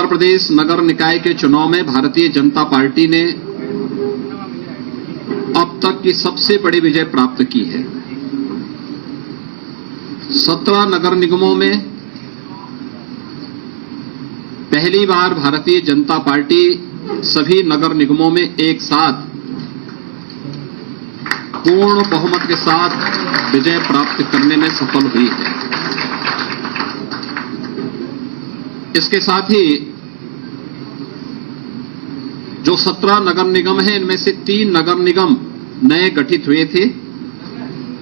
उत्तर प्रदेश नगर निकाय के चुनाव में भारतीय जनता पार्टी ने अब तक की सबसे बड़ी विजय प्राप्त की है। 17 नगर निगमों में पहली बार भारतीय जनता पार्टी सभी नगर निगमों में एक साथ पूर्ण बहुमत के साथ विजय प्राप्त करने में सफल हुई है। इसके साथ ही जो 17 नगर निगम हैं, इनमें से 3 नगर निगम नए गठित हुए थे,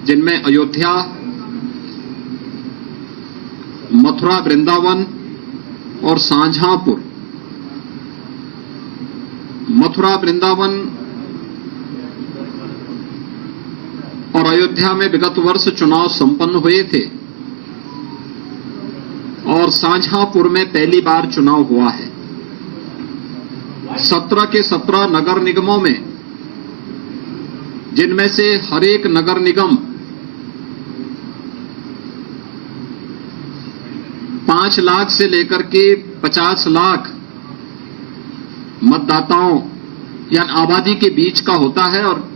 जिनमें अयोध्या, मथुरा वृंदावन और शाहजहांपुर। मथुरा वृंदावन और अयोध्या में विगत वर्ष चुनाव संपन्न हुए थे और शाहजहांपुर में पहली बार चुनाव हुआ है। 17 के 17 नगर निगमों में, जिनमें से हर एक नगर निगम 5 लाख से लेकर के 50 लाख मतदाताओं या आबादी के बीच का होता है और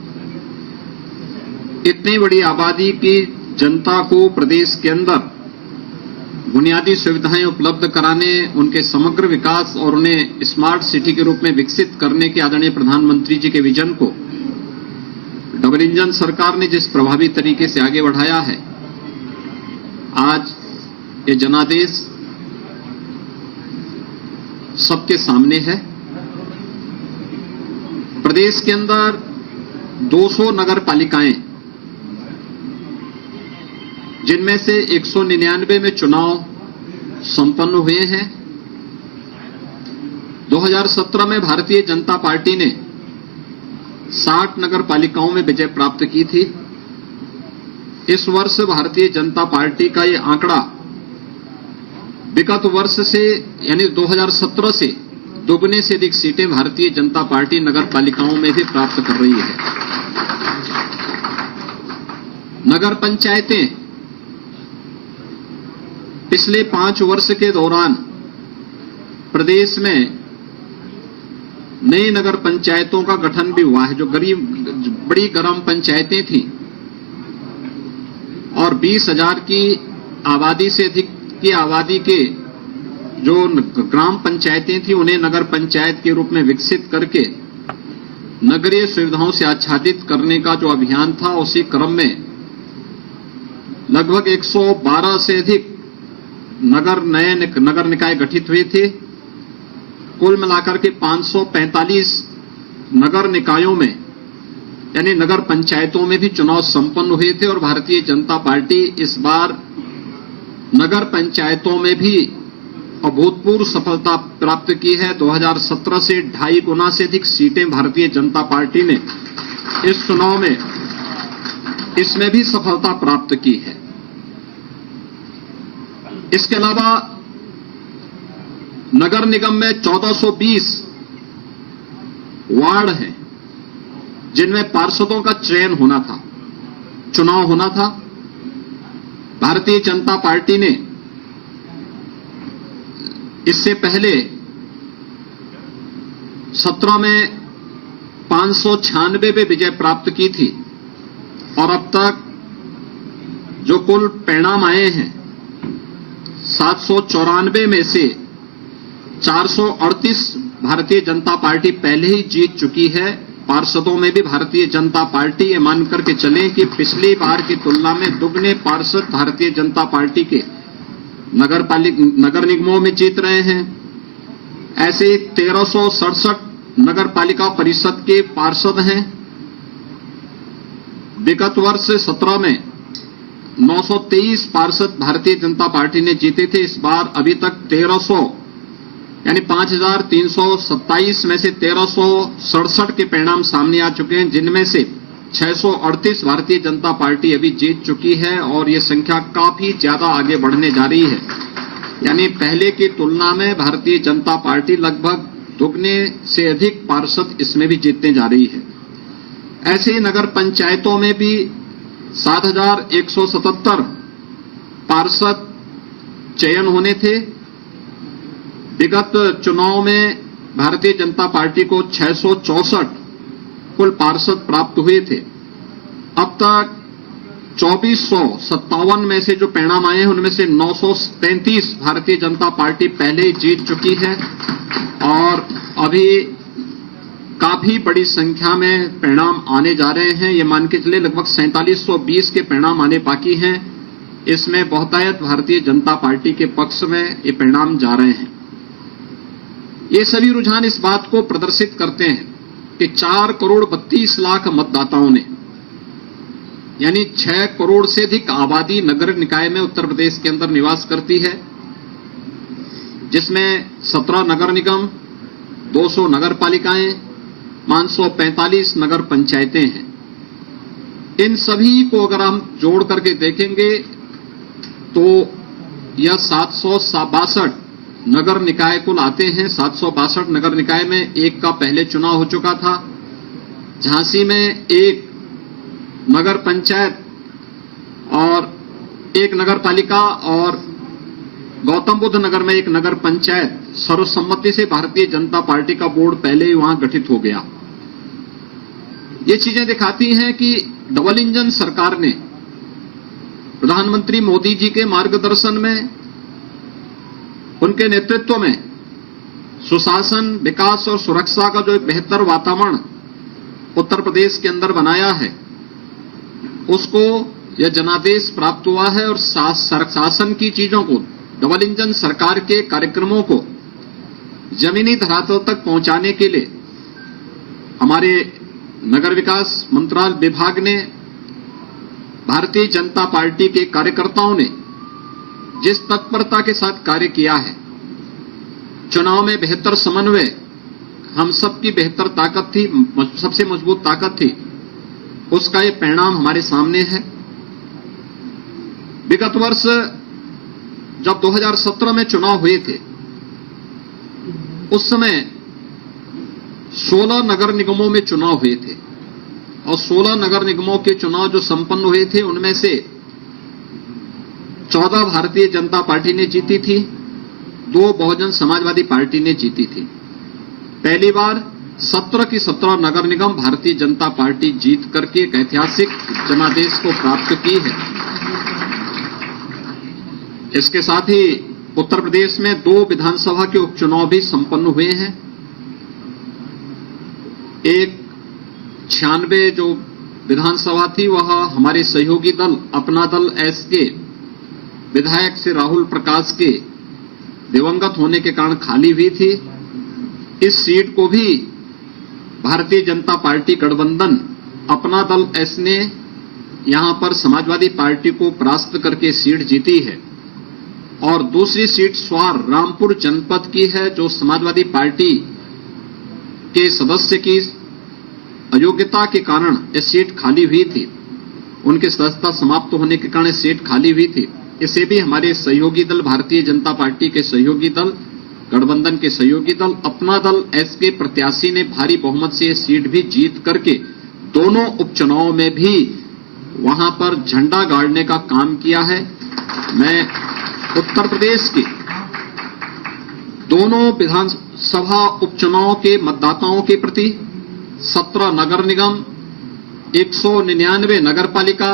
इतनी बड़ी आबादी की जनता को प्रदेश के अंदर बुनियादी सुविधाएं उपलब्ध कराने, उनके समग्र विकास और उन्हें स्मार्ट सिटी के रूप में विकसित करने के आदरणीय प्रधानमंत्री जी के विजन को डबल इंजन सरकार ने जिस प्रभावी तरीके से आगे बढ़ाया है, आज ये जनादेश सबके सामने है। प्रदेश के अंदर 200 नगर पालिकाएं, जिनमें से 199 में चुनाव संपन्न हुए हैं। 2017 में भारतीय जनता पार्टी ने 60 नगर पालिकाओं में विजय प्राप्त की थी। इस वर्ष भारतीय जनता पार्टी का ये आंकड़ा विगत वर्ष से यानी 2017 से दोगुने से अधिक सीटें भारतीय जनता पार्टी नगर पालिकाओं में भी प्राप्त कर रही है। नगर पंचायतें पिछले 5 वर्ष के दौरान प्रदेश में नई नगर पंचायतों का गठन भी हुआ है। जो बड़ी ग्राम पंचायतें थी और 20,000 की आबादी से अधिक की आबादी के जो ग्राम पंचायतें थी, उन्हें नगर पंचायत के रूप में विकसित करके नगरीय सुविधाओं से आच्छादित करने का जो अभियान था, उसी क्रम में लगभग 112 से अधिक नए नगर निकाय गठित हुए थे। कुल मिलाकर के 545 नगर निकायों में यानी नगर पंचायतों में भी चुनाव संपन्न हुए थे और भारतीय जनता पार्टी इस बार नगर पंचायतों में भी अभूतपूर्व सफलता प्राप्त की है। 2017 से 2.5 गुना से अधिक सीटें भारतीय जनता पार्टी ने इस चुनाव में इसमें भी सफलता प्राप्त की है। इसके अलावा नगर निगम में 1420 वार्ड हैं, जिनमें पार्षदों का चयन होना था, चुनाव होना था। भारतीय जनता पार्टी ने इससे पहले 17 में 596 पे विजय प्राप्त की थी और अब तक जो कुल परिणाम आए हैं, 794 में से 438 भारतीय जनता पार्टी पहले ही जीत चुकी है। पार्षदों में भी भारतीय जनता पार्टी ये मान करके चले कि पिछली बार की तुलना में दुगने पार्षद भारतीय जनता पार्टी के नगर निगमों में जीत रहे हैं। ऐसे 1367 नगर पालिका परिषद के पार्षद हैं। विगत वर्ष 17 में 923 पार्षद भारतीय जनता पार्टी ने जीते थे। इस बार अभी तक 1300 यानी 5327 में से 1367 के परिणाम सामने आ चुके हैं, जिनमें से 638 भारतीय जनता पार्टी अभी जीत चुकी है और ये संख्या काफी ज्यादा आगे बढ़ने जा रही है। यानी पहले की तुलना में भारतीय जनता पार्टी लगभग दुगने से अधिक पार्षद इसमें भी जीतने जा रही है। ऐसे ही नगर पंचायतों में भी 7177 पार्षद चयन होने थे विगत चुनाव में भारतीय जनता पार्टी को 664 कुल पार्षद प्राप्त हुए थे। अब तक 2457 में से जो परिणाम आए हैं उनमें से 933 भारतीय जनता पार्टी पहले ही जीत चुकी है और अभी काफी बड़ी संख्या में परिणाम आने जा रहे हैं। ये मान के चले लगभग 4720 के परिणाम आने बाकी हैं। इसमें बहुतायत भारतीय जनता पार्टी के पक्ष में ये परिणाम जा रहे हैं। ये सभी रुझान इस बात को प्रदर्शित करते हैं कि 4 करोड़ 32 लाख मतदाताओं ने, यानी 6 करोड़ से अधिक आबादी नगर निकाय में उत्तर प्रदेश के अंदर निवास करती है, जिसमें 17 नगर निगम, 200 नगर पालिकाएं, 545 नगर पंचायतें हैं। इन सभी को अगर हम जोड़ करके देखेंगे तो यह 762 नगर निकाय कुल आते हैं। 762 नगर निकाय में एक का पहले चुनाव हो चुका था। झांसी में एक नगर पंचायत और एक नगर पालिका और गौतम बुद्ध नगर में एक नगर पंचायत सर्वसम्मति से भारतीय जनता पार्टी का बोर्ड पहले ही वहां गठित हो गया। ये चीजें दिखाती हैं कि डबल इंजन सरकार ने प्रधानमंत्री मोदी जी के मार्गदर्शन में, उनके नेतृत्व में सुशासन, विकास और सुरक्षा का जो एक बेहतर वातावरण उत्तर प्रदेश के अंदर बनाया है, उसको यह जनादेश प्राप्त हुआ है। और शासन की चीजों को, डबल इंजन सरकार के कार्यक्रमों को जमीनी धरातल तक पहुंचाने के लिए हमारे नगर विकास मंत्रालय विभाग ने, भारतीय जनता पार्टी के कार्यकर्ताओं ने जिस तत्परता के साथ कार्य किया है, चुनाव में बेहतर समन्वय हम सबकी बेहतर ताकत थी, सबसे मजबूत ताकत थी, उसका ये परिणाम हमारे सामने है। विगत वर्ष जब 2017 में चुनाव हुए थे, उस समय 16 नगर निगमों में चुनाव हुए थे और 16 नगर निगमों के चुनाव जो संपन्न हुए थे उनमें से 14 भारतीय जनता पार्टी ने जीती थी, 2 बहुजन समाजवादी पार्टी ने जीती थी। पहली बार 17 की 17 नगर निगम भारतीय जनता पार्टी जीत करके एक ऐतिहासिक जनादेश को प्राप्त की है। इसके साथ ही उत्तर प्रदेश में 2 विधानसभा के उपचुनाव भी संपन्न हुए हैं। एक 96 जो विधानसभा थी वह हमारे सहयोगी दल अपना दल एस के विधायक से राहुल प्रकाश के दिवंगत होने के कारण खाली हुई थी। इस सीट को भी भारतीय जनता पार्टी गठबंधन अपना दल एस ने यहां पर समाजवादी पार्टी को परास्त करके सीट जीती है। और दूसरी सीट स्वार रामपुर जनपद की है, जो समाजवादी पार्टी के सदस्य की अयोग्यता के कारण यह सीट खाली हुई थी, उनकी सदस्यता समाप्त होने के कारण सीट खाली हुई थी। इसे भी हमारे सहयोगी दल, भारतीय जनता पार्टी के सहयोगी दल, गठबंधन के सहयोगी दल अपना दल एस के प्रत्याशी ने भारी बहुमत से यह सीट भी जीत करके दोनों उपचुनाव में भी वहां पर झंडा गाड़ने का काम किया है। मैं उत्तर प्रदेश के दोनों विधानसभा उपचुनाव के मतदाताओं के प्रति 17 नगर निगम, 199 नगर पालिका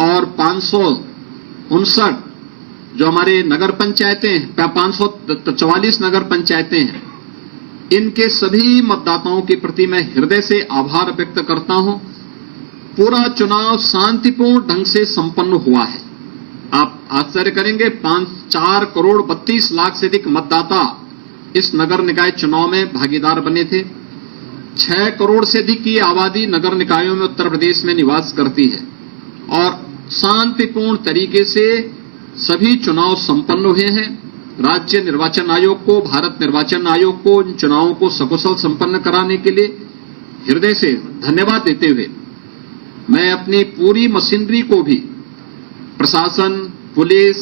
और 559 जो हमारे नगर पंचायतें, 544 नगर पंचायतें हैं, इनके सभी मतदाताओं के प्रति मैं हृदय से आभार व्यक्त करता हूं। पूरा चुनाव शांतिपूर्ण ढंग से संपन्न हुआ है। आप आश्चर्य करेंगे, 4 करोड़ 32 लाख से अधिक मतदाता इस नगर निकाय चुनाव में भागीदार बने थे। 6 करोड़ से अधिक की आबादी नगर निकायों में उत्तर प्रदेश में निवास करती है और शांतिपूर्ण तरीके से सभी चुनाव संपन्न हुए हैं। राज्य निर्वाचन आयोग को, भारत निर्वाचन आयोग को इन चुनावों को सकुशल संपन्न कराने के लिए हृदय से धन्यवाद देते हुए मैं अपनी पूरी मशीनरी को भी, प्रशासन, पुलिस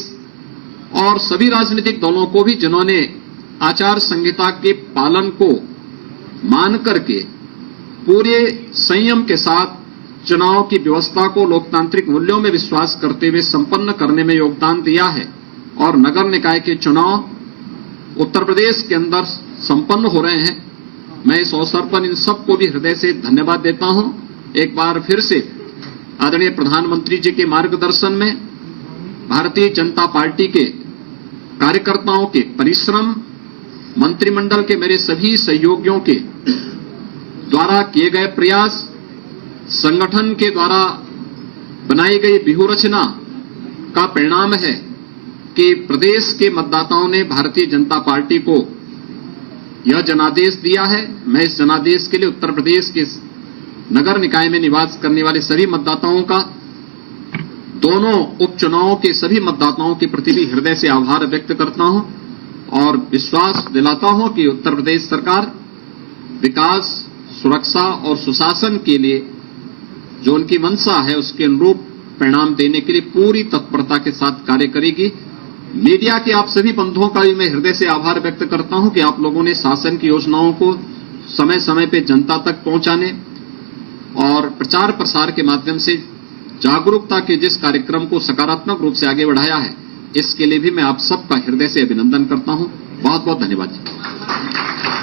और सभी राजनीतिक दलों को भी, जिन्होंने आचार संहिता के पालन को मान करके पूरे संयम के साथ चुनाव की व्यवस्था को लोकतांत्रिक मूल्यों में विश्वास करते हुए संपन्न करने में योगदान दिया है और नगर निकाय के चुनाव उत्तर प्रदेश के अंदर संपन्न हो रहे हैं। मैं इस अवसर पर इन सबको भी हृदय से धन्यवाद देता हूं। एक बार फिर से आदरणीय प्रधानमंत्री जी के मार्गदर्शन में भारतीय जनता पार्टी के कार्यकर्ताओं के परिश्रम, मंत्रिमंडल के मेरे सभी सहयोगियों के द्वारा किए गए प्रयास, संगठन के द्वारा बनाई गई व्यूहरचना का परिणाम है कि प्रदेश के मतदाताओं ने भारतीय जनता पार्टी को यह जनादेश दिया है। मैं इस जनादेश के लिए उत्तर प्रदेश के नगर निकाय में निवास करने वाले सभी मतदाताओं का, दोनों उपचुनावों के सभी मतदाताओं के प्रति भी हृदय से आभार व्यक्त करता हूं और विश्वास दिलाता हूं कि उत्तर प्रदेश सरकार विकास, सुरक्षा और सुशासन के लिए जो उनकी मंशा है उसके अनुरूप परिणाम देने के लिए पूरी तत्परता के साथ कार्य करेगी। मीडिया के आप सभी बंधुओं का भी मैं हृदय से आभार व्यक्त करता हूं कि आप लोगों ने शासन की योजनाओं को समय समय पर जनता तक पहुंचाने और प्रचार प्रसार के माध्यम से जागरूकता के जिस कार्यक्रम को सकारात्मक रूप से आगे बढ़ाया है, इसके लिए भी मैं आप सबका हृदय से अभिनंदन करता हूं। बहुत बहुत धन्यवाद।